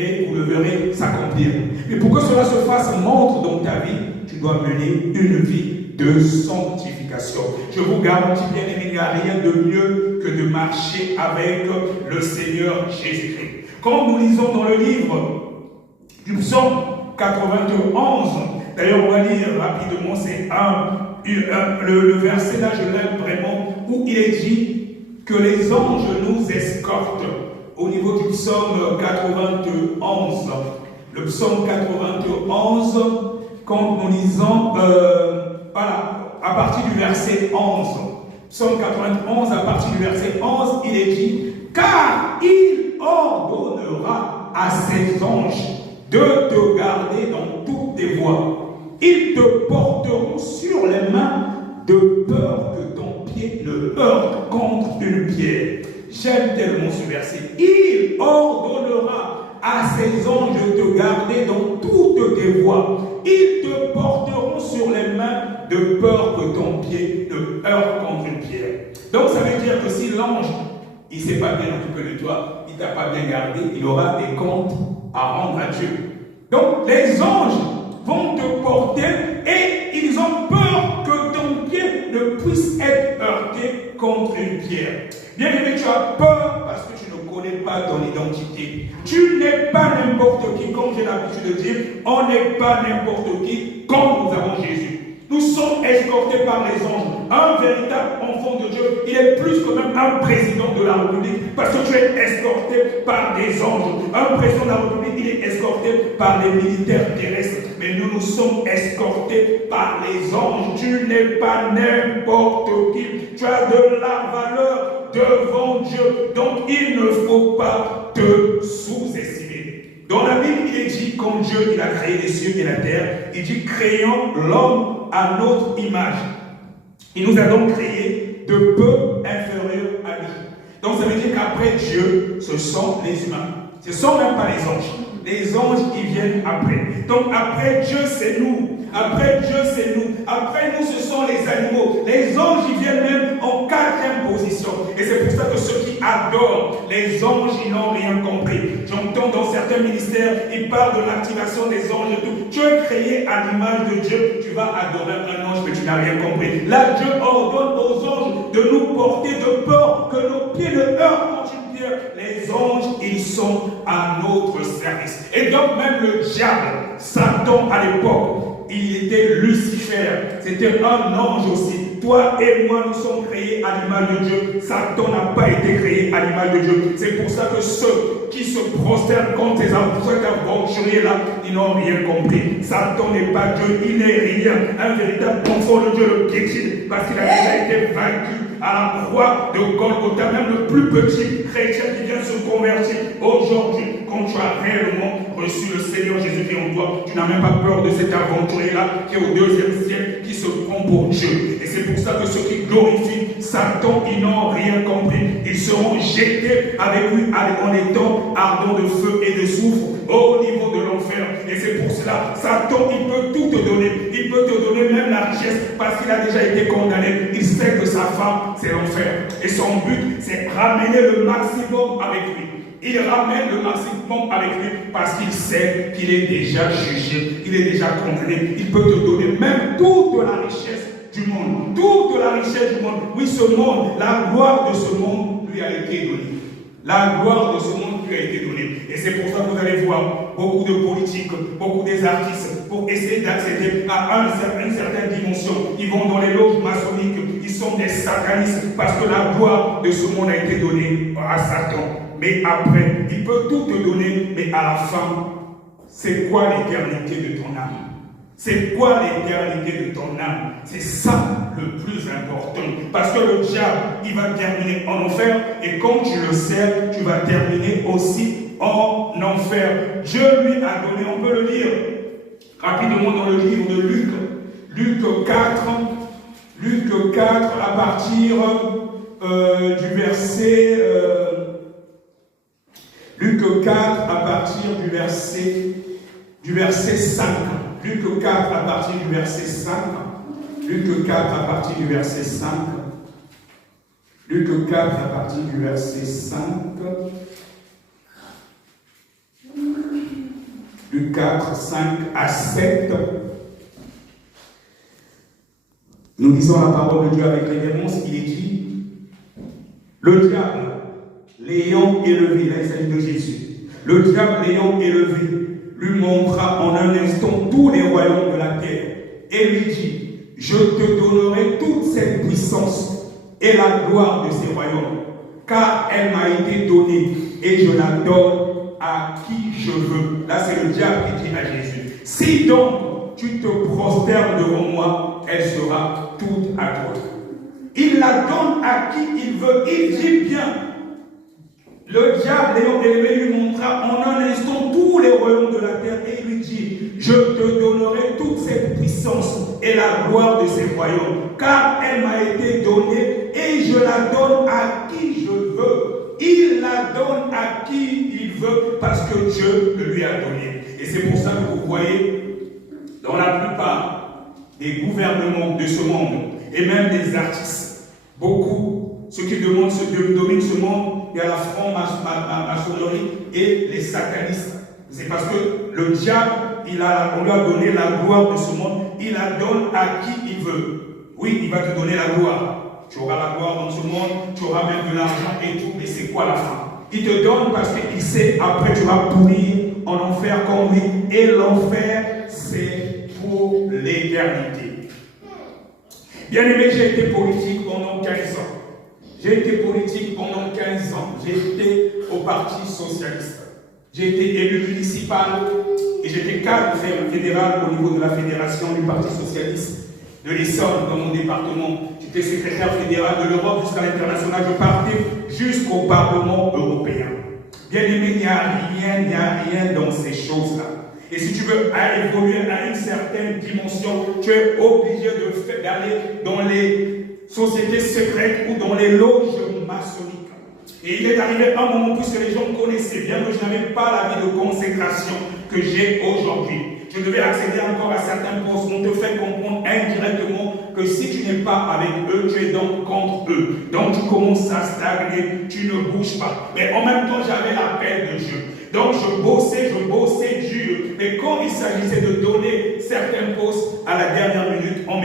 et vous le verrez s'accomplir. Mais pour que cela se fasse, montre dans ta vie, tu dois mener une vie de sanctification. Je vous garantis, bien aimé, il n'y a rien de mieux que de marcher avec le Seigneur Jésus-Christ. Quand nous lisons dans le livre du psaume 91, d'ailleurs on va lire rapidement, c'est le verset là, je l'aime vraiment, où il est dit que les anges nous escortent. Au niveau du psaume 91, le psaume 91, quand nous lisons, voilà, à partir du verset 11, psaume 91, à partir du verset 11, il est dit, car il ordonnera à ses anges de te garder dans toutes tes voies. Ils te porteront sur les mains de peur que ton pied ne heurte contre une pierre. J'aime tellement ce verset. Il ordonnera à ses anges de te garder dans toutes tes voies. Ils te porteront sur les mains de peur que ton pied ne heurte contre une pierre. Donc ça veut dire que si l'ange, il ne s'est pas bien occupé de toi, il ne t'a pas bien gardé, il aura des comptes à rendre à Dieu. Donc les anges vont te porter et ils ont peur que ton pied ne puisse être heurté contre une pierre. Bien aimé, tu as peur parce que tu ne connais pas ton identité. Tu n'es pas n'importe qui, comme j'ai l'habitude de dire, on n'est pas n'importe qui quand nous avons Jésus. Nous sommes escortés par les anges. Un véritable enfant de Dieu, il est plus que même un président de la République parce que tu es escorté par des anges. Un président de la République, il est escorté par les militaires terrestres. Mais nous, nous sommes escortés par les anges. Tu n'es pas n'importe qui. Tu as de la valeur devant Dieu. Donc, il ne faut pas te sous-estimer. Dans la Bible, il est dit, comme Dieu, il a créé les cieux et la terre, il dit, créons l'homme à notre image. Il nous a donc créé de peu inférieurs à lui. Donc ça veut dire qu'après Dieu, ce sont les humains. Ce ne sont même pas les anges. Les anges, ils viennent après. Donc après Dieu, c'est nous. Après Dieu, c'est nous. Après nous, ce sont les animaux. Les anges, ils viennent même en 4e position. Et c'est pour ça que ceux qui adorent les anges, ils n'ont rien compris. J'entends dans certains ministères, ils parlent de l'activation des anges et tout. Tu es créé à l'image de Dieu. Tu vas adorer un ange, mais tu n'as rien compris. Là, Dieu ordonne aux anges de nous porter de peur que nos pieds ne heurtent contre une pierre. Les anges, ils sont à notre service. Et donc même le diable, Satan à l'époque, il était Lucifer, c'était un ange aussi. Toi et moi, nous sommes créés à l'image de Dieu. Satan n'a pas été créé à l'image de Dieu. C'est pour ça que ceux qui se prosternent contre ces aventuriers là, ils n'ont rien compris. Satan n'est pas Dieu, il n'est rien. Un véritable enfant de Dieu le piétine parce qu'il a déjà été vaincu à la croix de Golgotha. Même le plus petit chrétien qui vient se convertir aujourd'hui, quand tu as réellement reçu le Seigneur Jésus-Christ en toi, tu n'as même pas peur de cet aventurier-là qui est au 2e siècle, qui se prend pour Dieu. Et c'est pour ça que ceux qui glorifient Satan, ils n'ont rien compris. Ils seront jetés avec lui en étant ardents de feu et de soufre au niveau de l'enfer. Et c'est pour cela, Satan, il peut tout te donner. Il peut te donner même la richesse parce qu'il a déjà été condamné. Il sait que sa femme, c'est l'enfer. Et son but, c'est ramener le maximum avec lui. Il ramène le maximum avec lui parce qu'il sait qu'il est déjà jugé, il est déjà condamné. Il peut te donner même toute la richesse du monde. Toute la richesse du monde. Oui, ce monde, la gloire de ce monde lui a été donnée. La gloire de ce monde lui a été donnée. Et c'est pour ça que vous allez voir beaucoup de politiques, beaucoup des artistes, pour essayer d'accéder à une certaine dimension. Ils vont dans les loges maçonniques, ils sont des satanistes parce que la gloire de ce monde a été donnée à Satan. Mais après, il peut tout te donner, mais à la fin, c'est quoi l'éternité de ton âme? C'est quoi l'éternité de ton âme? C'est ça le plus important. Parce que le diable, il va terminer en enfer, et comme tu le sais, tu vas terminer aussi en enfer. Dieu lui a donné, on peut le lire rapidement dans le livre de Luc, Luc 4, à partir du verset... Luc 4 à partir du verset 5. Luc 4 à partir du verset 5. Luc 4 à partir du verset 5. Luc 4 à partir du verset 5. Luc 4, 5 à 7. Nous lisons la parole de Dieu avec révérence. Il est dit, le diable l'ayant élevé, là il s'agit de Jésus, le diable l'ayant élevé, lui montra en un instant tous les royaumes de la terre et lui dit, je te donnerai toute cette puissance et la gloire de ces royaumes, car elle m'a été donnée et je la donne à qui je veux. Là c'est le diable qui dit à Jésus, si donc tu te prosternes devant moi, elle sera toute à toi. Il la donne à qui il veut. Il dit bien, le diable ayant élevé lui montra en un instant tous les royaumes de la terre et il lui dit, je te donnerai toute cette puissance et la gloire de ces royaumes, car elle m'a été donnée et je la donne à qui je veux. Il la donne à qui il veut parce que Dieu le lui a donné. Et c'est pour ça que vous voyez, dans la plupart des gouvernements de ce monde, et même des artistes, beaucoup, ceux qui dominent ce monde, il y a la franc-maçonnerie et les satanistes. C'est parce que le diable, on lui a donné la gloire de ce monde, il la donne à qui il veut. Oui, il va te donner la gloire. Tu auras la gloire dans ce monde, tu auras même de l'argent et tout, mais c'est quoi la fin? Il te donne parce qu'il sait, après tu vas pourrir en enfer comme lui, et l'enfer, c'est pour l'éternité. Bien aimé, j'ai été politique pendant 15 ans. J'ai été politique pendant 15 ans. J'ai été au Parti Socialiste. J'ai été élu municipal et j'étais cadre fédéral au niveau de la fédération du Parti Socialiste de l'Essonne dans mon département. J'étais secrétaire fédéral de l'Europe jusqu'à l'international. Je partais jusqu'au Parlement européen. Bien aimé, il n'y a rien dans ces choses-là. Et si tu veux évoluer à une certaine dimension, tu es obligé d'aller dans les sociétés secrètes ou dans les loges maçonniques. Et il est arrivé un moment puisque les gens me connaissaient bien que je n'avais pas la vie de consécration que j'ai aujourd'hui. Je devais accéder encore à certains postes. On te fait comprendre indirectement que si tu n'es pas avec eux, tu es donc contre eux. Donc tu commences à stagner, tu ne bouges pas. Mais en même temps, j'avais l'appel de Dieu. Donc je bossais dur. Mais quand il s'agissait de donner certains postes à la dernière minute,